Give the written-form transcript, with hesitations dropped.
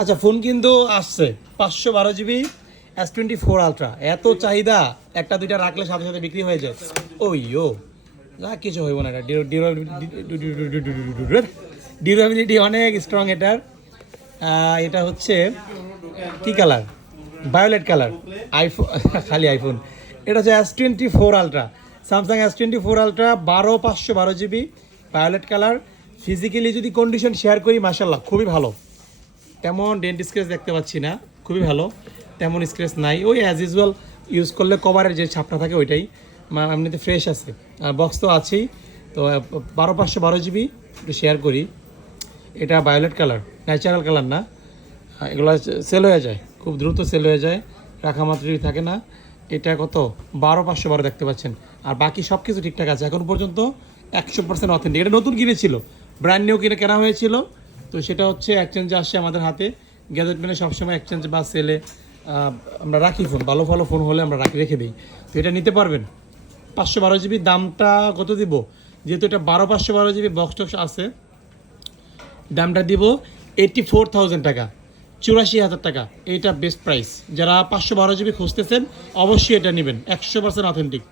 আচ্ছা, ফোন কিন্তু আসছে 512 জিবি S24 আলট্রা, এত চাহিদা, একটা দুইটা রাখলে সাথে সাথে বিক্রি হয়ে যায়। ওই ও না, কিছু হইব না, এটা ডিউরেবিলিটি অনেক স্ট্রং এটার। এটা হচ্ছে কি কালার? Violet colour. আইফোন খালি আইফোন। এটা হচ্ছে S24 ultra, Samsung S24 ultra, 512 GB, violet colour. Physically যদি কন্ডিশন শেয়ার করি, মাশাল্লাহ খুবই ভালো। তেমন ডেন্ট স্ক্রেচ দেখতে পাচ্ছি না, খুবই ভালো, তেমন স্ক্রেচ নাই। ওই অ্যাজ ইউজুয়াল ইউজ করলে কভারের যে ছাপটা থাকে ওইটাই, এমনিতে ফ্রেশ আছে। আর বক্স তো আছেই। তো 512 জিবি একটু শেয়ার করি। এটা ভায়োলেট কালার, ন্যাচারাল কালার না, এগুলো সেল হয়ে যায়, খুব দ্রুত সেল হয়ে যায়, রাখা মাত্রই থাকে না। এটা কত? 12512 দেখতে পাচ্ছেন। আর বাকি সব কিছু ঠিকঠাক আছে এখন পর্যন্ত, 100% অথেন্টিক। এটা নতুন কিনেছিল, ব্র্যান্ড নিউ কেনা হয়েছিল। তো সেটা হচ্ছে এক্সচেঞ্জে আসছে আমাদের হাতে। গ্যাজেট মেনে সবসময় এক্সচেঞ্জ বা সেলে আমরা রাখি ফোন, ভালো ভালো ফোন হলে আমরা রেখে দিই। তো এটা নিতে পারবেন। 512 জিবি দামটা কত দিব? যেহেতু এটা 512 জিবি বক্স টক্স আছে, দামটা দিব 84,000 টাকা, 84,000 টাকা। এইটা বেস্ট প্রাইস। যারা 512 জিবি খুঁজতেছেন অবশ্যই এটা নেবেন, 100% অথেন্টিক।